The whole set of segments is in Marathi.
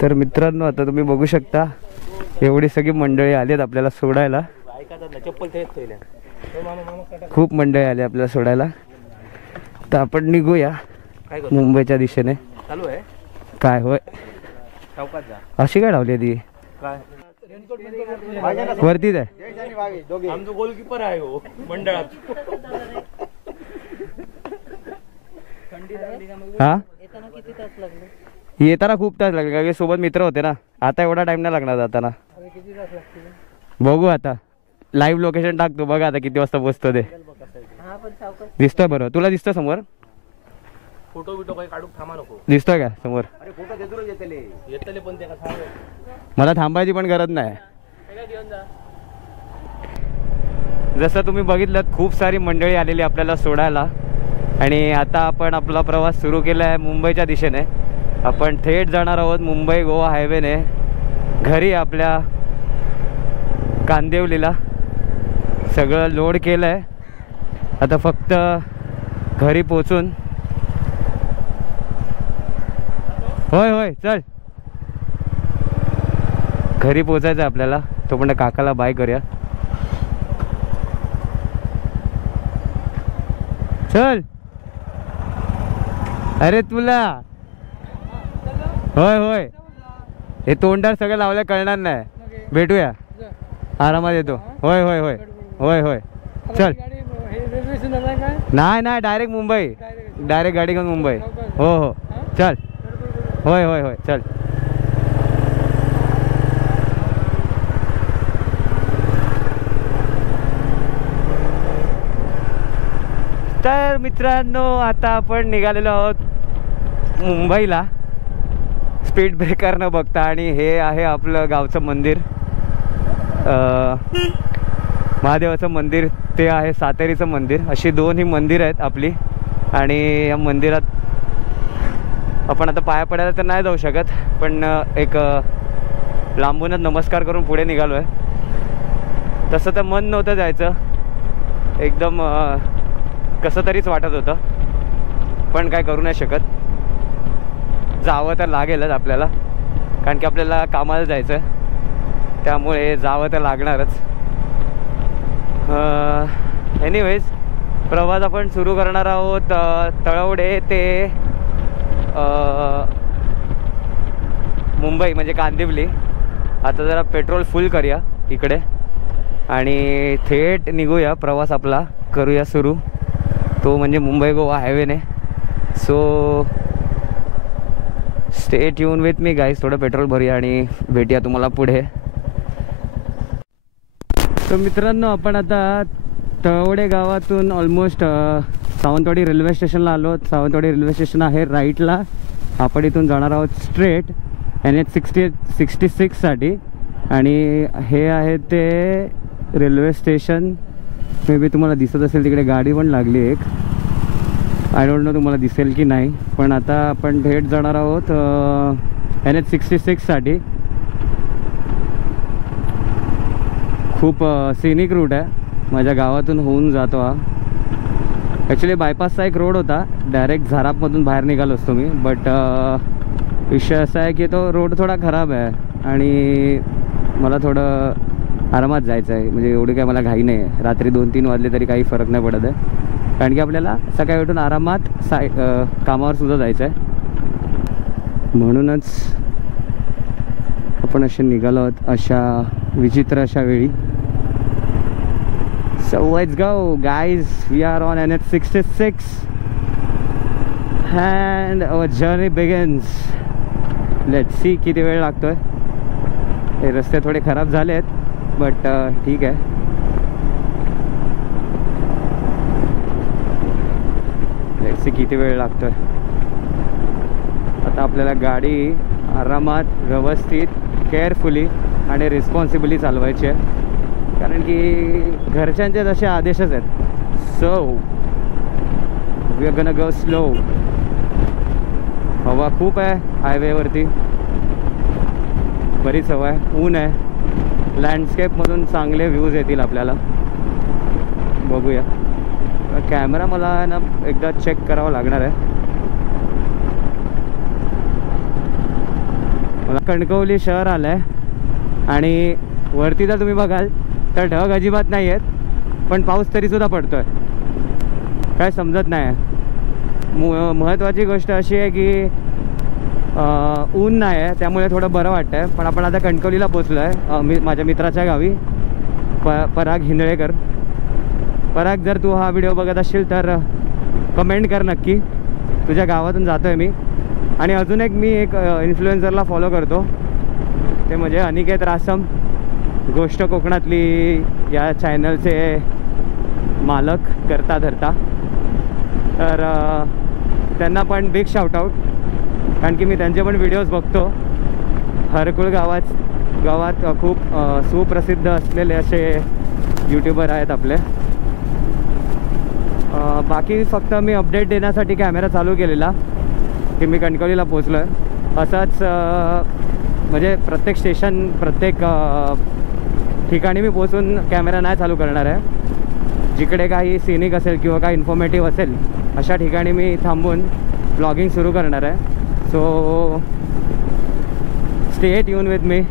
तर मित्रांनो आता तुम्ही बघू शकता एवढी सगळी मंडळी आली आहेत आपल्याला सोडायला. खूप मंडळी आली आपल्याला सोडायला. तर आपण निघूया मुंबईच्या दिशेने. चालू आहे काय होय अशी काय लावली ती वरतीच आहे. आमचा गोलकीपर आहे हो मंडळात. हा येताना खूप तास लागले कारण सोबत मित्र होते ना. आता एवढा टाइम नाही लागणार जाताना. बघू आता लाईव्ह लोकेशन टाकतो बघा आता किती वाजता पोहोचतो ते. दिसतोय बरं तुला दिसतोय समोर. फोटो बिटो काही काढून थांबा नको. दिसतोय का समोर. पण ते का मला थांबायची पण गरज नाही. जसं तुम्ही बघितलं खूप सारी मंडळी आलेली आपल्याला सोडायला. आणि आता आपण आपला प्रवास सुरू केला आहे मुंबईच्या दिशेने. आपण थेट जाणार आहोत मुंबई गोवा हायवेने घरी आपल्या कांदिवलीला. सगळं लोड केलं आहे आता फक्त घरी पोचून. होय होय चल घरी पोचायचं आपल्याला. तो पण काकाला बाय करूया. चल अरे तुला होय होय हे तोंडार सगळं लावलं कळणार नाही. भेटूया आरामात येतो. होय होय होय होय होय चल. नाही नाही डायरेक्ट मुंबई. डायरेक्ट गाडी घेऊन मुंबई. हो हो चल. होय होय होय चल. तर मित्रांनो आता आपण निघालेलो आहोत मुंबईला स्पीड ब्रेकर न बघता. आणि हे आहे आपलं गावचं मंदिर महादेवाचं मंदिर. ते आहे सातेरीचं मंदिर. अशी दोन ही मंदिर आहेत आपली. आणि या मंदिरात आपण आता पाया पडायला तर नाही जाऊ शकत पण एक लांबूनच नमस्कार करून पुढे निघालो आहे. तसं तर मन नव्हतं जायचं एकदम कसं तरीच वाटत होतं पण काय करू नाही शकत. जावं तर लागेलच आपल्याला कारण की आपल्याला कामाला जायचं आहे त्यामुळे जावं तर लागणारच. एनिवेज प्रवास आपण सुरू करणार आहोत तळवडे ते मुंबई म्हणजे कांदिवली. आता जरा पेट्रोल फुल करूया इकडे आणि थेट निघूया. प्रवास आपला करूया सुरू तो म्हणजे मुंबई गोवा हायवेने. So stay tune with me guys. थोडं पेट्रोल भरूया आणि भेटूया तुम्हाला पुढे. तर मित्रांनो आपण आता तळवडे गावातून ऑलमोस्ट सावंतवाडी रेल्वे स्टेशनला आलो. सावंतवाडी रेल्वे स्टेशन आहे राईटला. आपण इथून जाणार आहोत स्ट्रेट NH66साठी. आणि हे आहे ते रेल्वे स्टेशन. मे बी तुम्हाला दिसत असेल तिकडे गाडी पण लागली एक. आय डोंट नो तुम्हाला दिसेल की नाही पण आता आपण थेट जाणार आहोत NH66साठी. खूप सिनिक रूट आहे. माझ्या गावातून होऊन जातो हा. ॲक्च्युली बायपासचा एक रोड होता डायरेक्ट झारापमधून बाहेर निघालो असतो मी. बट विषय असा आहे की तो रोड थोडा खराब आहे आणि मला थोडं आरामात जायचं आहे. म्हणजे एवढी काय मला घाई नाही आहे. रात्री 2-3 वाजले तरी काही फरक नाही पडत आहे कारण की आपल्याला सकाळी उठून आरामात कामावर सुद्धा जायचं आहे. म्हणूनच आपण असे निघालो आहोत अशा विचित्र अशा वेळी. So let's go guys, we are on NH66 and our journey begins. Let's see किती वेळ लागतोय. हे रस्ते थोडे खराब झाले आहेत बट ठीक आहे. लेट्स सी किती वेळ लागतोय. आता आपल्याला गाडी आरामात व्यवस्थित केअरफुली आणि रिस्पॉन्सिबली चालवायची आहे कारण की घरच्यांचे जसे आदेशच आहेत. So we are gonna go slow. हवा खूप आहे हायवेवरती. बरीच हवा आहे. ऊन आहे. लँडस्केपमधून चांगले व्ह्यूज येतील आपल्याला. बघूया. कॅमेरा मला ना एकदा चेक करावा लागणार आहे मला कणकवली शहर आलं आहे आणि वरती जर तुम्ही बघाल तर ढग अजिबात नाही आहेत, पण पाऊस तरीसुद्धा पडतो आहे, काय समजत नाही. महत्त्वाची गोष्ट अशी आहे की ऊन नाही आहे, त्यामुळे थोडं बरं वाटतं आहे. पण आपण आता कणकवलीला पोचलो आहे, माझ्या मित्राच्या गावी, पराग हिंदळेकर. पराग, जर तू हा व्हिडिओ बघत असशील तर कमेंट कर नक्की. तुझ्या गावातून जातो आहे मी. आणि अजून मी एक इन्फ्लुएन्सरला फॉलो करतो, ते म्हणजे अनिकेत रासम, गोष्ट कोकणातली या चॅनलचे मालक करता धरता. तर त्यांना पण बिग शाउटआउट, कारण की मी त्यांचे पण व्हिडिओज बघतो. हरकुळ गावात खूप सुप्रसिद्ध असलेले असे यूट्यूबर आहेत आपले. बाकी फक्त मी अपडेट देण्यासाठी कॅमेरा चालू केलेला की मी कणकवलीला पोचलो आहे. असंच म्हणजे प्रत्येक स्टेशन, प्रत्येक ठिकाणी मी पोचून कॅमेरा नाही चालू करणार आहे. जिकडे काही सिनिक असेल किंवा काही इन्फॉर्मेटिव्ह असेल अशा ठिकाणी मी थांबून ब्लॉगिंग सुरू करणार आहे. सो स्टे ट्यून विथ मी.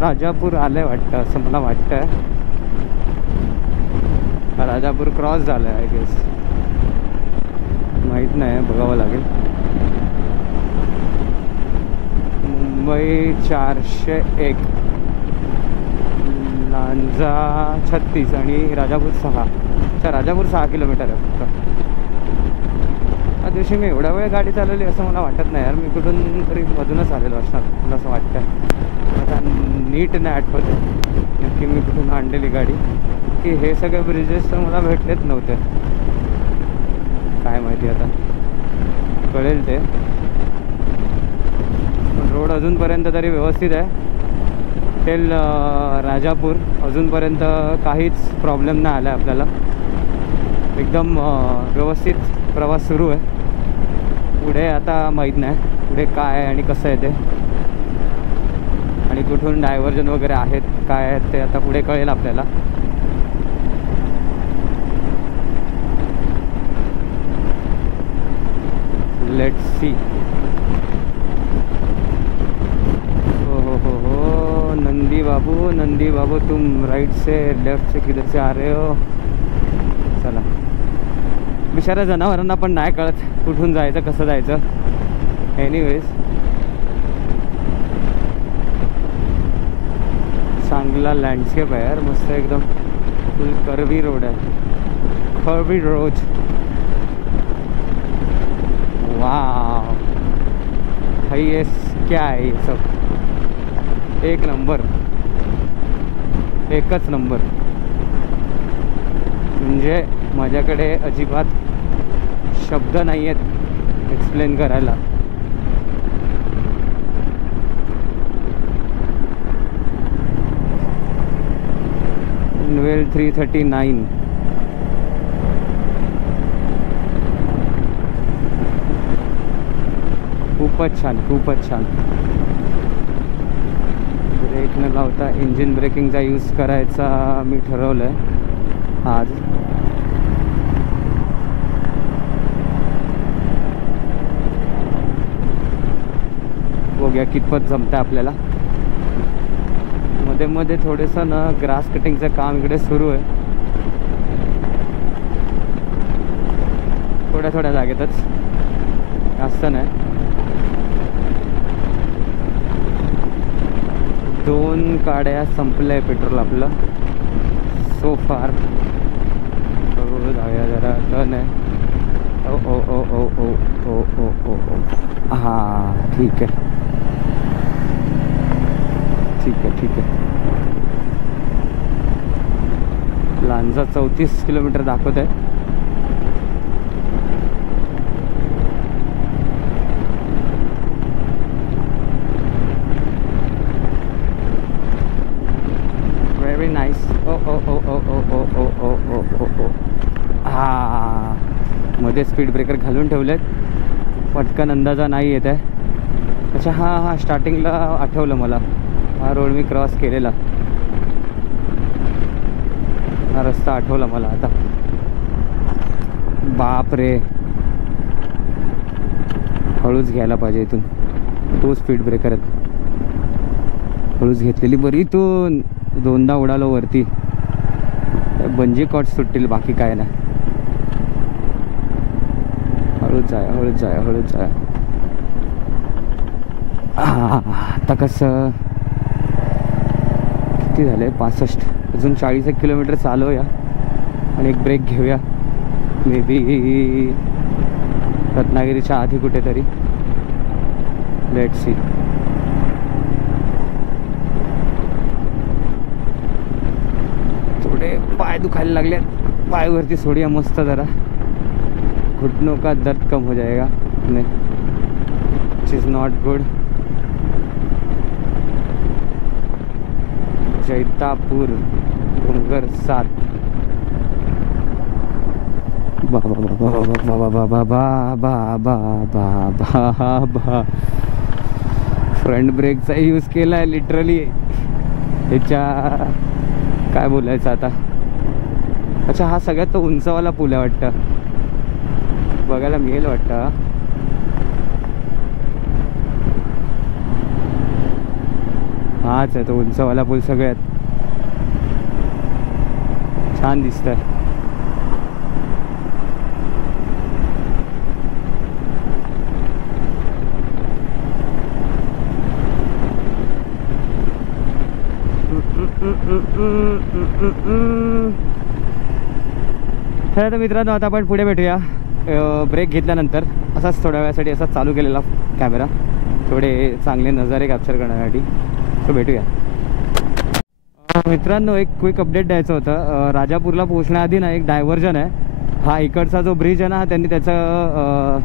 राजापूर आलंय वाटतं, असं मला वाटतं. राजापूर क्रॉस झालं आहे आय गेस, माहीत नाही, बघावं लागेल. मुंबई 401, लांजा 36 आणि राजापूर 6. अच्छा, राजापूर 6 किलोमीटर आहे फक्त. त्या दिवशी मी एवढा वेळ गाडी चालवली असं मला वाटत नाही यार. मी कुठून तरी मधूनच आलेलो असणार मला असं वाटतं. आता नीट नाही आठवत नक्की मी कुठून आणलेली गाडी, की हे सगळे ब्रिजेस तर मला भेटलेच नव्हते. काय माहिती, आता कळेल ते. रोड अजूनपर्यंत तरी व्यवस्थित आहे. टेल राजापूर अजूनपर्यंत काहीच प्रॉब्लेम नाही आला आहे आपल्याला. एकदम व्यवस्थित प्रवास सुरू आहे. पुढे आता माहीत नाही पुढे काय आणि कसं आहे ते, आणि कुठून डायव्हर्जन वगैरे आहेत काय आहेत ते आता पुढे कळेल आपल्याला. Let's see. हो नंदी बाबू तुम राइट से लेफ्ट से किधर से आ रहे हो. चला, बिचाऱ्या जनावरांना पण नाही कळत कुठून जायचं कसं जायचं. एनिवेज चांगला लँडस्केप आहे यार, मस्त एकदम फुल कर्वी रोड आहे, कर्वी रोड. वाव भाई ये क्या है ये सब, एक नंबर, एकच नंबर. म्हणजे माझ्याकडे अजिबात शब्द नाही आहेत एक्सप्लेन करायला. पनवेल 339. खूपच छान, खूपच छान. ब्रेक न लावता इंजिन ब्रेकिंगचा यूज करायचा मी ठरवलं आहे आज. बघूया कितपत जमतं आपल्याला. मध्ये मध्ये थोडंसं ना ग्रास कटिंगचं काम इकडे सुरू आहे, थोड्या थोड्या जागेतच, जास्त नाही. 2 गाड्या संपलंय पेट्रोल आपलं सो फार. जाऊया जरा, टर्न आहे. ओ ओ ओ ओ ओ ओ ओ ओ ओ हां ठीक आहे, ठीक आहे, ठीक आहे. लांजा 34 किलोमीटर दाखवत आहे. Very nice. ओ ओ ओ ओ ओ ओ ओ ओ ओ ओ ओ हां, मध्ये स्पीड ब्रेकर घालून ठेवलेत, पटकन अंदाजा नाही येत आहे. अच्छा हां हां, स्टार्टिंगला आठवलं मला, हा रोड मी क्रॉस केलेला, हा रस्ता आठवला मला आता. बाप रे, हळूच घ्यायला पाहिजे इथून. तो स्पीड ब्रेकर आहेत, हळूच घेतलेली बरी. इथून 2दा उडालो वरती, बंजी कॉट सुटतील, बाकी काय नाही. हळूच जाय, हळूच जाय, हळूच जाय. आता कसं किती झाले, 65. अजून 40 किलोमीटर चालवूया आणि एक ब्रेक घेऊया, मे बी रत्नागिरीच्या आधी कुठेतरी. Let see. थोडे पाय दुखायला लागले, पायवरती सोडूया मस्त जरा, घुटनों का दर्द कम हो जाएगा. नहीं, which is not good. Jaitapur डोंगर 7. फ्रंट ब्रेकचा यूज केला आहे लिटरली. ह्याच्या काय बोलायचं आता. अच्छा हा सगळ्यात तो उंचवाला पूल आहे वाटतं, बघायला मिळेल वाटतं. हाच आहे तो उंचवाला पूल, सगळ्यात छान दिसतंय. तर मित्रांनो आता आपण पुढे भेटूया. ब्रेक घेतल्यानंतर असाच थोड्या वेळासाठी असाच चालू केलेला कॅमेरा, थोडे चांगले नजारे कॅप्चर करण्यासाठी. तो भेटूया. मित्रांनो एक क्विक अपडेट द्यायचं होतं. राजापूरला पोहोचण्याआधी ना एक डायव्हर्जन आहे. हा इकडचा जो ब्रिज आहे ना, त्यांनी त्याचं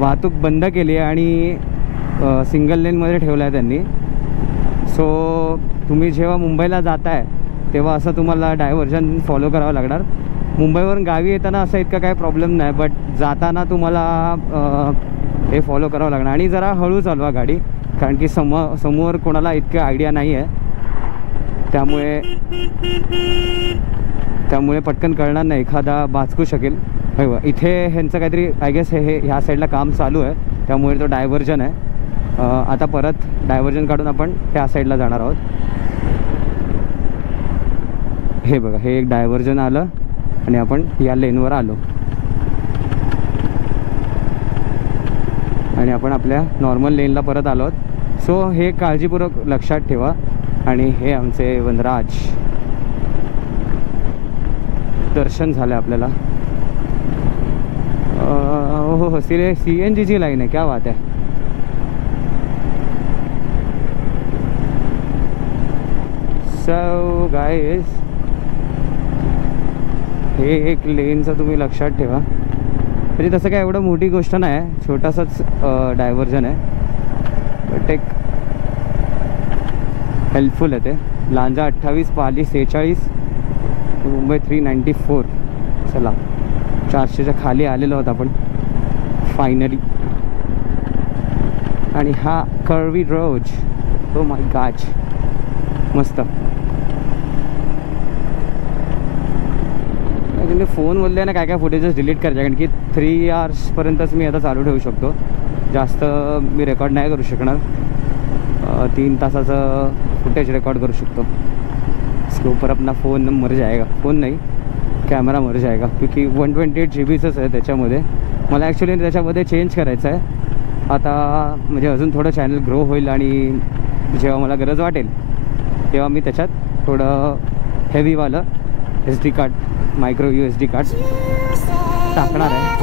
वाहतूक बंद केली आहे आणि सिंगल लेनमध्ये ठेवला आहे त्यांनी. सो तुम्ही जेव्हा मुंबईला जाताय तेव्हा असं तुम्हाला डायव्हर्जन फॉलो करावं लागणार. मुंबईवरून गावी येताना असं इतका काही प्रॉब्लेम नाही, बट जाताना तुम्हाला हे फॉलो करावं लागणार. आणि जरा हळू चालवा गाडी, कारण की समोर कोणाला इतकं आयडिया नाही आहे, त्यामुळे पटकन कळणार नाही, एखादा बाचकू शकेल. हो इथे ह्यांचं काहीतरी आय गेस हे ह्या साईडला काम चालू आहे, त्यामुळे तो डायव्हर्जन आहे. आता परत डायव्हर्जन काढून आपण त्या साईडला जाणार आहोत. हे बघा, हे एक डायव्हर्जन आलं आणि आपण या लेनवर आलो आणि आपण आपल्या नॉर्मल लेनला परत आलो आहोत. सो हे काळजीपूर्वक लक्षात ठेवा. आणि हे आमचे वनराज. दर्शन झालं आपल्याला. हो CNG ची लाईन आहे, क्या बात आहे. सो गाईज, हे एक लेनचं तुम्ही लक्षात ठेवा. म्हणजे तसं काय एवढं मोठी गोष्ट नाही आहे, छोटासाच डायव्हर्जन आहे, बट एक हेल्पफुल आहे ते. लांजा 28, पाली 46, मुंबई 394. चला 400च्या खाली आलेलो आहोत आपण फायनली. आणि हा curvy roads, oh my God, मस्त. फोन बोलले ना काय काय फुटेजेस डिलीट करायचे, कारण की 3 hours मी आता चालू ठेवू शकतो. जास्त मी रेकॉर्ड नाही करू शकणार. 3 तासाचं फुटेज रेकॉर्ड करू शकतो. इसके ऊपर अपना फ़ोन मर जाएगा. फ़ोन नहीं, कॅमेरा मर जाएगा, क्योंकि 128 GBचंच आहे त्याच्यामध्ये. मला ॲक्च्युली त्याच्यामध्ये चेंज करायचं आहे आता. म्हणजे अजून थोडं चॅनल ग्रो होईल आणि जेव्हा मला गरज वाटेल तेव्हा मी त्याच्यात थोडं हेवीवालं SD card, micro USB card टाकणार आहे.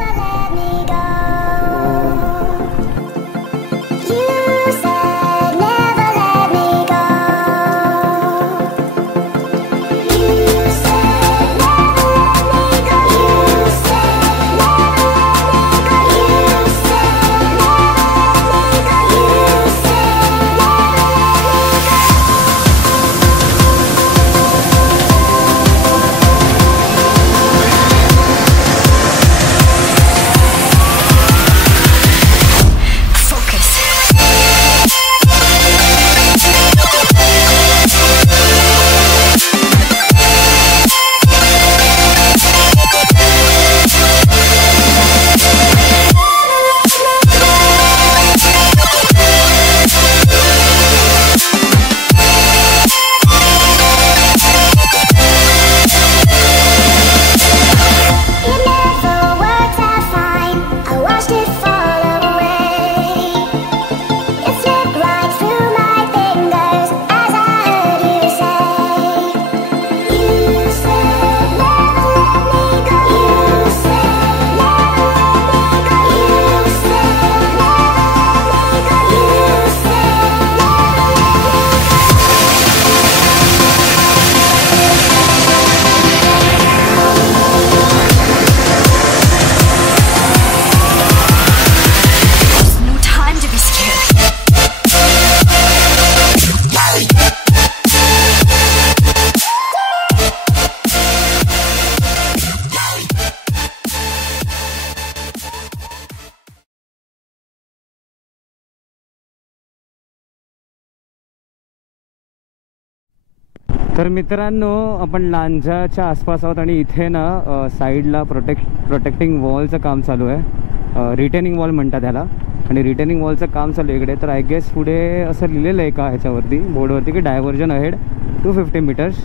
तर मित्रांनो, आपण लांजाच्या आसपास आहोत आणि इथे ना साईडला प्रोटेक्टिंग वॉलचं काम चालू आहे. रिटेनिंग वॉल म्हणतात त्याला. आणि रिटेनिंग वॉलचं काम चालू आहे इकडे. तर आय गेस पुढे असं लिहिलेलं आहे का ह्याच्यावरती बोर्डवरती की डायव्हर्जन अहेड 250 meters.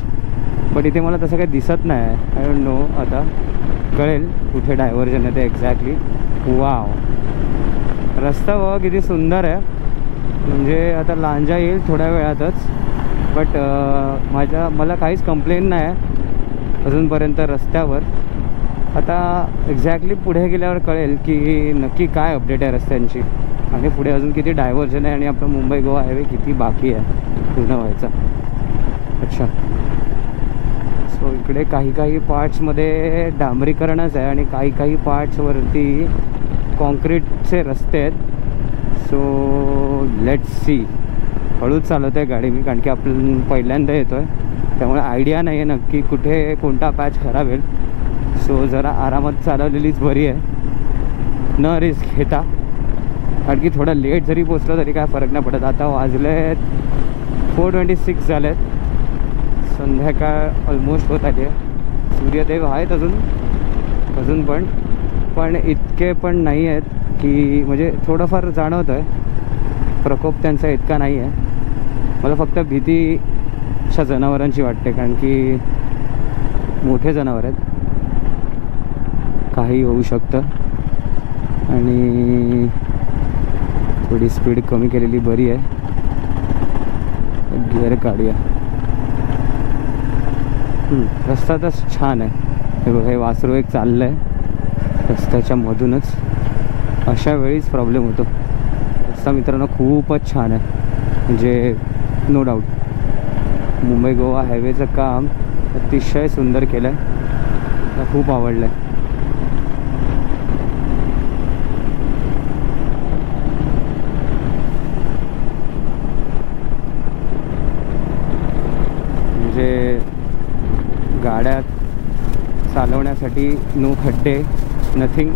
पण इथे मला तसं काही दिसत नाही. आय डोंट नो, आता कळेल कुठे डायव्हर्जन आहे ते एक्झॅक्टली. वाव, रस्ता बघा किती सुंदर आहे. म्हणजे आता लांजा येईल थोड्या वेळातच, बट मला काहीच कंप्लेन नाही आहे अजूनपर्यंत रस्त्यावर. आता एक्झॅक्टली पुढे गेल्यावर कळेल की नक्की काय अपडेट आहे रस्त्यांची आणि पुढे अजून किती डायव्हर्जन आहे आणि आपला मुंबई गोवा हायवे किती बाकी आहे पूर्ण व्हायचा. अच्छा, सो इकडे काही पार्ट्समध्ये डांबरीकरणच आहे आणि काही पार्ट्सवरती कॉन्क्रीटचे रस्ते आहेत. So let's see. हळूच चालवत आहे गाडी मी, कारण की आपण पहिल्यांदा येतो आहे, त्यामुळे आयडिया नाही आहे नक्की कुठे कोणता पॅच खराब होईल. सो जरा आरामात चालवलेलीच बरी आहे, न रिस्क घेता. कारण की थोडं लेट जरी पोचलं तरी काय फरक नाही पडत. आता वाजले 4:26 झाले आहेत. संध्याकाळ ऑलमोस्ट होत आली आहे. सूर्यदेव आहेत अजून पण इतके पण नाही आहेत की म्हणजे थोडंफार जाणवतं आहे प्रकोप त्यांचा इतका नाही आहे. मला फक्त भीतीच्या जनावरांची वाटते, कारण की मोठे जनावर आहेत, काही होऊ शकतं. आणि थोडी स्पीड कमी केलेली बरी आहे. गिअर काढूया. रस्ता तर छान आहे. हे बघा, हे वासरू एक चाललं आहे रस्त्याच्या मधूनच. अशा वेळीच प्रॉब्लेम होतो. रस्ता मित्रांनो खूपच छान आहे, म्हणजे नो डाऊट. मुंबई गोवा हायवेचं काम अतिशय सुंदर केलं आहे. मला खूप आवडलं आहे. म्हणजे गाड्या चालवण्यासाठी नो खड्डे, नथिंग.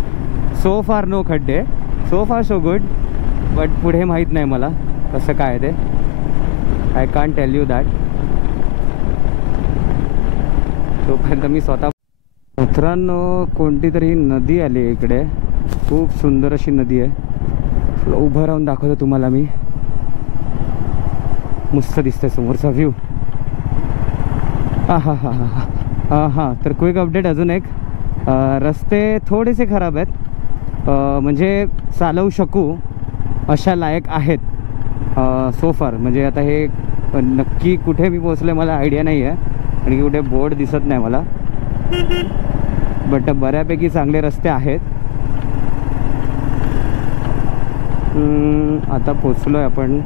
सो फार नो खड्डे, so far so good. But पुढे माहीत नाही मला कसं काय ते. I can't tell you that. तोपर्यंत मी स्वतः. मित्रांनो कोणती तरी नदी आली आहे इकडे. खूप सुंदर अशी नदी आहे. उभं राहून दाखवतो तुम्हाला मी. मस्त दिसतंय समोरचा व्ह्यू. हा हा हा हा हा हा. तर क्विक अपडेट अजून एक. रस्ते थोडेसे खराब आहेत, म्हणजे चालवू शकू अशा लायक आहेत सोफार. म्हणजे आता हे नक्की कुठे मी पोचले मला आयडिया नाही आहे, आणि कुठे बोर्ड दिसत नाही मला. बट बऱ्यापैकी चांगले रस्ते आहेत. आता पोचलो आहे आपण.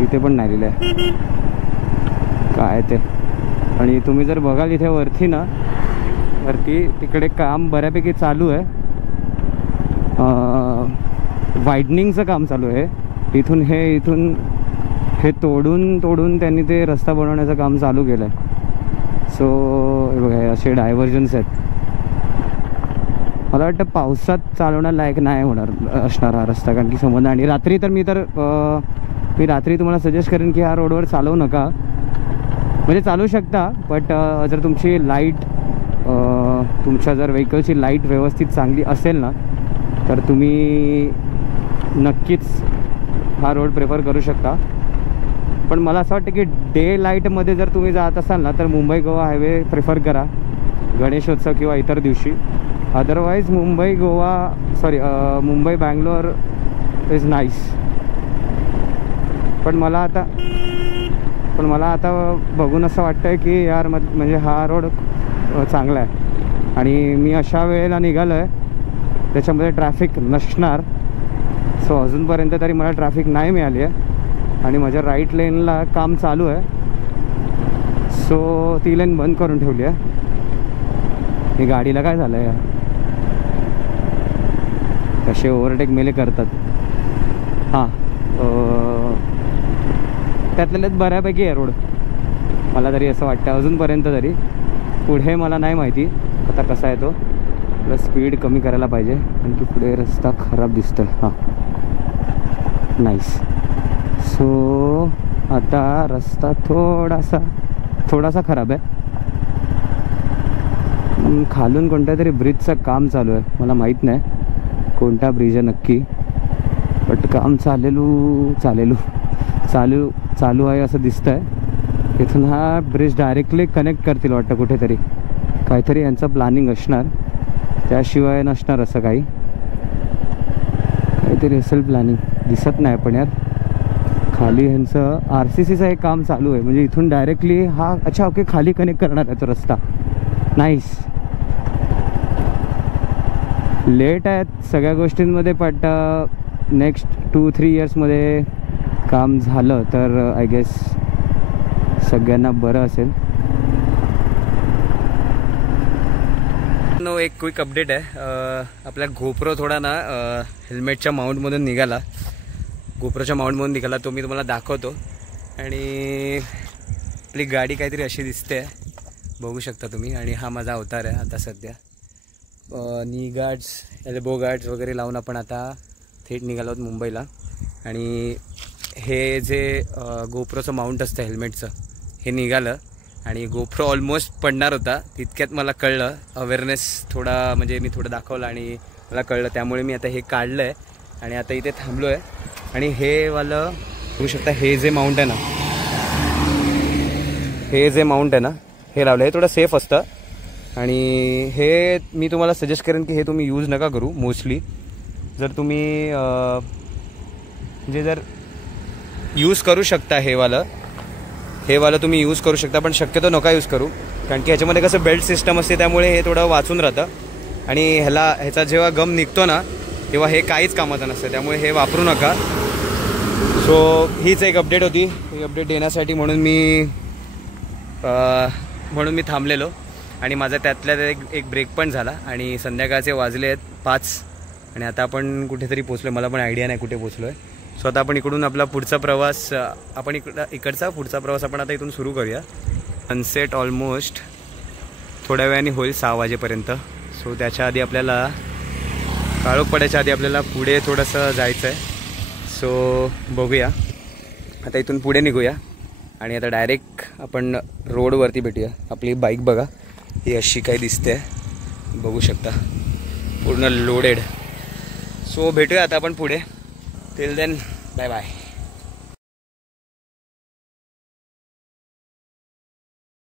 इथे पण नाही लिहिलं आहे काय ते. आणि तुम्ही जर बघाल इथे वरती ना, वरती तिकडे काम बऱ्यापैकी चालू आहे. वाईडनिंगचं काम चालू आहे. इथून हे तोडून त्यांनी ते रस्ता बनवण्याचं काम चालू केलं आहे. सो हे बघा, असे डायव्हर्जन्स आहेत. मला वाटतं पावसात चालवण्यालायक नाही असणार हा रस्ता, कारण की समज. आणि रात्री तर मी रात्री तुम्हाला सजेस्ट करेन की ह्या रोडवर चालवू नका. म्हणजे चालू शकता, बट जर तुमची लाईट, तुमच्या जर व्हेकलची लाईट व्यवस्थित चांगली असेल ना, तर तुम्ही नक्कीच हा रोड प्रेफर करू शकता. पण मला असं वाटतं की डे लाईटमध्ये जर तुम्ही जात असाल ना, तर मुंबई गोवा हायवे प्रेफर करा गणेशोत्सव किंवा इतर दिवशी. Otherwise Mumbai Bangalore is nice. पण मला आता बघून असं वाटतं की यार म्हणजे हा रोड चांगला आहे. आणि मी अशा वेळेला निघालो आहे त्याच्यामध्ये ट्रॅफिक नसणार. सो अजूनपर्यंत तरी मला ट्रॅफिक नाही मिळाली आहे. आणि माझ्या राईट लेनला काम चालू आहे, सो ती लेन बंद करून ठेवली आहे. ही गाडीला काय झालं आहे, कसे ओव्हरटेक मेले करतात. हां, त्यातल्याच बऱ्यापैकी आहे रोड, मला तरी असं वाटतं अजूनपर्यंत तरी. पुढे मला नाही माहिती आता कसा आहे तो. आपलं स्पीड कमी करायला पाहिजे, कारण की पुढे रस्ता खराब दिसतोय. हां, नाईस. सो आता रस्ता थोडासा खराब आहे. खालून कोणत्या तरी ब्रिजचं काम चालू आहे. मला माहीत नाही कोणता ब्रिज आहे नक्की, बट काम चालू आहे असं दिसतंय. इथून हा ब्रिज डायरेक्टली कनेक्ट करतील वाटतं कुठेतरी. काहीतरी यांचं प्लॅनिंग असणार, त्याशिवाय नसणार असं काहीतरी असेल प्लॅनिंग. दिसत नाही पण यार. खाली ह्यांचं RCCचं हे काम चालू आहे, म्हणजे इथून डायरेक्टली हा. अच्छा, ओके, खाली कनेक्ट करणार आहे तो रस्ता. नाईस. लेट आहेत सगळ्या गोष्टींमध्ये, बट नेक्स्ट 2-3 इयर्समध्ये काम झालं तर आय गेस सगळ्यांना बरं असेल. एक क्विक अपडेट आहे. आपला गोप्रो थोडा ना हेल्मेटच्या माउंटमधून निघाला. तो मी तुम्हाला दाखवतो. आणि आपली गाडी काहीतरी अशी दिसते, बघू शकता तुम्ही. आणि हा माझा अवतार आहे आता सध्या. नी गार्ड्स, एल्बो गार्ड्स वगैरे लावून आपण आता थेट निघालो आहोत मुंबईला. आणि हे जे गोप्रोचं माउंट असतं हेल्मेटचं, हे निघालं. आणि गोप्रो ऑलमोस्ट पडणार होता, तितक्यात मला कळलं. अवेअरनेस म्हणजे मी थोडं दाखवलं आणि मला कळलं, त्यामुळे मी आता हे काढलं आहे. आणि आता इथे थांबलो आहे. आणि हे वालं बघू शकता, हे जे माउंट आहे ना, हे लावलं. हे थोडं सेफ असतं. आणि हे मी तुम्हाला सजेस्ट करेन की हे तुम्ही यूज नका करू मोस्टली. जर तुम्ही म्हणजे जर यूज करू शकता हे वालं तुम्ही यूज करू शकता, पण शक्यतो नका यूज करू, कारण की ह्याच्यामध्ये कसं बेल्ट सिस्टम असते त्यामुळे हे थोडं वाचून राहतं आणि ह्याचा जेव्हा गम निघतो ना तेव्हा हे काहीच कामाचं नसतं, त्यामुळे हे वापरू नका. सो हीच एक अपडेट होती, ही अपडेट देण्यासाठी म्हणून मी थांबलेलो आणि माझा त्यातल्या एक ब्रेक पण झाला आणि संध्याकाळचे वाजले आहेत 5 आणि आता आपण कुठेतरी पोचलो, मला पण आयडिया नाही कुठे पोचलो आहे. सो आता आपण इकडून आपला पुढचा प्रवास इकडचा पुढचा प्रवास आपण आता इथून सुरू करूया. सनसेट ऑलमोस्ट थोड्या वेळाने होईल 6 वाजेपर्यंत. सो त्याच्या आधी आपल्याला काळोख पडायच्या आधी आपल्याला पुढे थोडंसं जायचं आहे. सो बघूया, आता इथून पुढे निघूया आणि आता डायरेक्ट आपण रोडवरती भेटूया. आपली बाईक बघा, ही अशी काही दिसते, बघू शकता पूर्ण लोडेड. सो भेटूया आता आपण पुढे. Till then bye bye.